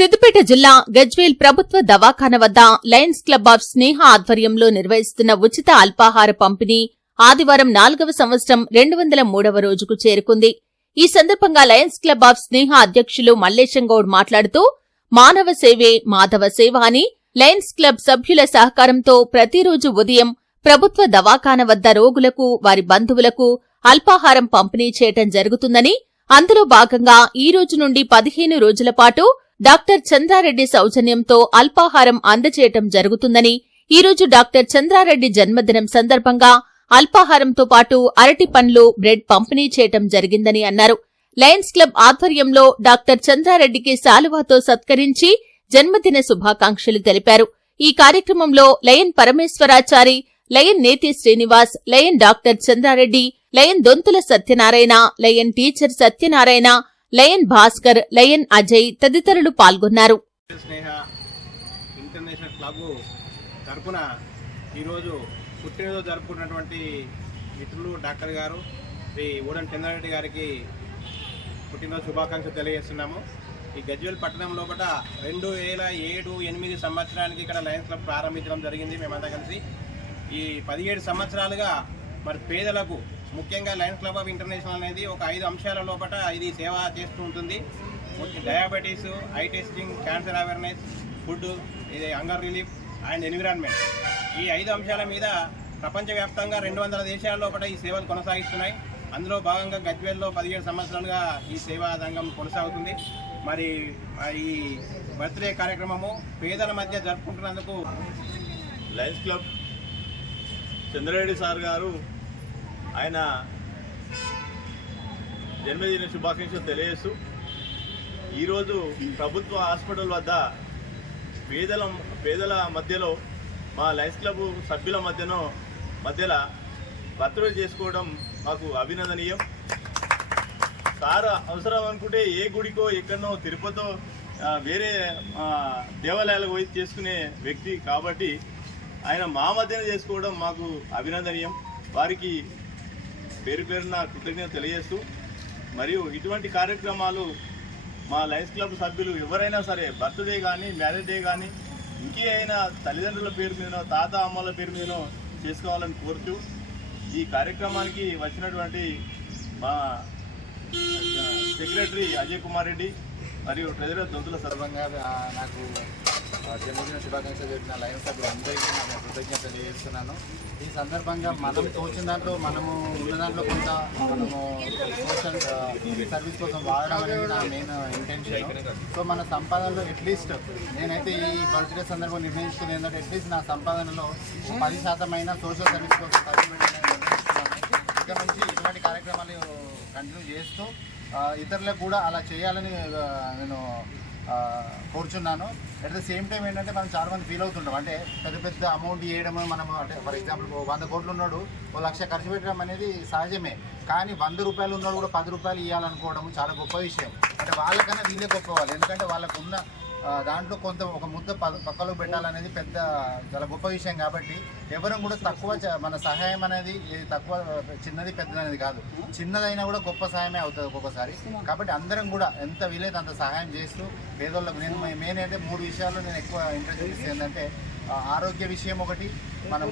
సిద్దిపేట జిల్లా గజ్వేల్ ప్రభుత్వ దవాఖాన వద్ద లయన్స్ క్లబ్ ఆఫ్ స్నేహ ఆధ్వర్యంలో నిర్వహిస్తున్న ఉచిత అల్పాహార పంపిణీ ఆదివారం 4వ సంవత్సరం 203వ రోజుకు చేరుకుంది. ఈ సందర్భంగా లయన్స్ క్లబ్ ఆఫ్ స్నేహ అధ్యక్షులు మల్లేశం గౌడ్ మాట్లాడుతూ మానవ సేవే మాధవ సేవ అని లయన్స్ క్లబ్ సభ్యుల సహకారంతో ప్రతిరోజు ఉదయం ప్రభుత్వ దవాఖాన వద్ద రోగులకు వారి బంధువులకు అల్పాహారం పంపిణీ చేయటం జరుగుతుందని, అందులో భాగంగా ఈ రోజు నుండి 15 రోజుల పాటు డాక్టర్ చంద్రారెడ్డి సౌజన్యంతో అల్పాహారం అందజేయటం జరుగుతుందని, ఈ రోజు డాక్టర్ చంద్రారెడ్డి జన్మదినం సందర్భంగా అల్పాహారంతో పాటు అరటి పండ్లు, బ్రెడ్ పంపిణీ చేయటం జరిగిందని అన్నారు. లయన్స్ క్లబ్ ఆధ్వర్యంలో డాక్టర్ చంద్రారెడ్డికి శాలువాతో సత్కరించి జన్మదిన శుభాకాంక్షలు తెలిపారు. ఈ కార్యక్రమంలో lion Parameswarachari, lion Neti Srinivas, lion doctor Chandrareddy, lion Donthula Satyanarayana, lion teacher Satyanarayana, lion Bhaskar, lion Ajay తదితరులు పాల్గొన్నారు. స్నేహ ఇంటర్నేషనల్ క్లబ్ తరపున ఈరోజు పుట్టినరోజు జరుపుకున్నటువంటి మిత్రులు డాక్టర్ గారు శ్రీ ఊడన్ చంద్రారెడ్డి గారికి పుట్టినరోజు శుభాకాంక్షలు తెలియజేస్తున్నాము. ఈ గజ్వేల్ పట్టణం లోపల 2007-8 సంవత్సరానికి ఇక్కడ లయన్స్ క్లబ్ ప్రారంభించడం జరిగింది. మేమంతా కలిసి ఈ 17 సంవత్సరాలుగా మరి పేదలకు, ముఖ్యంగా లయన్స్ క్లబ్ ఆఫ్ ఇంటర్నేషనల్ అనేది ఒక 5 అంశాల లోపల ఇది సేవ చేస్తూ ఉంటుంది. Diabetes, I testing, cancer awareness, food, ఇది హంగర్ రిలీఫ్ అండ్ ఎన్విరాన్మెంట్. ఈ 5 అంశాల మీద ప్రపంచవ్యాప్తంగా 200 దేశాల లోపల ఈ సేవలు కొనసాగిస్తున్నాయి. అందులో భాగంగా గజ్వేల్లో 17 సంవత్సరాలుగా ఈ సేవా రంగం కొనసాగుతుంది. మరి ఈ బర్త్డే కార్యక్రమము పేదల మధ్య జరుపుకుంటున్నందుకు లయన్స్ క్లబ్ చంద్రారెడ్డి సార్ గారు ఆయన జన్మదిన శుభాకాంక్షలు తెలియజేస్తూ ఈరోజు ప్రభుత్వ హాస్పిటల్ వద్ద పేదల మధ్యలో మా లయన్స్ క్లబ్ సభ్యుల మధ్యలో బర్త్డే చేసుకోవడం మాకు అభినందనీయం. సార్ అవసరం అనుకుంటే ఏ గుడికో, ఎక్కడనో, తిరుపతో, వేరే దేవాలయాలకు పోయి చేసుకునే వ్యక్తి కాబట్టి ఆయన మా మధ్యన చేసుకోవడం మాకు అభినందనీయం. వారికి పేరు పేరున కృతజ్ఞత తెలియజేస్తూ, మరియు ఇటువంటి కార్యక్రమాలు మా లయన్స్ క్లబ్ సభ్యులు ఎవరైనా సరే బర్త్డే కానీ, మ్యారేజ్ డే కానీ, ఇంకేమైనా తల్లిదండ్రుల పేరు మీదనో, తాత అమ్మల పేరు మీదనో చేసుకోవాలని కోరుతూ ఈ కార్యక్రమానికి వచ్చినటువంటి మా సెక్రటరీ అజయ్ కుమార్ రెడ్డి మరియు ట్రెజరర్ దొంతుల సందర్భంగా నాకు జన్మదిన శుభాకాంక్షలు చెప్పిన లయన్స్ సభ్యులు అందరికీ నేను కృతజ్ఞతలు తెలియజేస్తున్నాను. ఈ సందర్భంగా మనం తోచిన దాంట్లో, మనము ఉన్న దాంట్లో కొంత మనము సోషల్ సర్వీస్ కోసం వాడడం అనేది నా మెయిన్ ఇంటెన్షన్. సో మన సంపాదనలో అట్లీస్ట్ నేనైతే ఈ బర్త్డే సందర్భంగా నిర్ణయించుకుని ఏంటంటే అట్లీస్ట్ నా సంపాదనలో 10% అయినా సోషల్ సర్వీస్ కోసం ఖర్చు పెట్టాలని నిర్ణయిస్తున్నాను. ఇక నుంచి ఇటువంటి కార్యక్రమాలు కంటిన్యూ చేస్తూ ఇతరులకు కూడా అలా చేయాలని నేను కోరుచున్నాను. అట్ ద సేమ్ టైం ఏంటంటే మనం చాలా మంది ఫీల్ అవుతుంటాం, అంటే పెద్ద అమౌంట్ ఇవ్వడం, మనం అంటే ఫర్ ఎగ్జాంపుల్ 100 కోట్లు ఉన్నాడు 1 లక్ష ఖర్చు పెట్టడం అనేది సహజమే. కానీ 100 రూపాయలు ఉన్నాడు కూడా 10 రూపాయలు ఇవ్వాలనుకోవడం చాలా గొప్ప విషయం. అంటే వాళ్ళకన్నా వీళ్ళే గొప్ప వాళ్ళు, ఎందుకంటే వాళ్ళకు ఉన్న దాంట్లో కొంత ఒక ముద్ద పక్కలో పెట్టాలనేది పెద్ద చాలా గొప్ప విషయం. కాబట్టి ఎవరం కూడా తక్కువ, మన సహాయం అనేది తక్కువ, చిన్నది పెద్దది అనేది కాదు, చిన్నదైనా కూడా గొప్ప సహాయమే అవుతుంది ఒక్కొక్కసారి. కాబట్టి అందరం కూడా ఎంత వీలైతే అంత సహాయం చేస్తూ పేదోళ్ళకు, నేను మెయిన్ అయితే 3 విషయాల్లో నేను ఎక్కువ ఇంట్రెస్ట్ చూపిస్తే ఏంటంటే ఆరోగ్య విషయం ఒకటి, మనము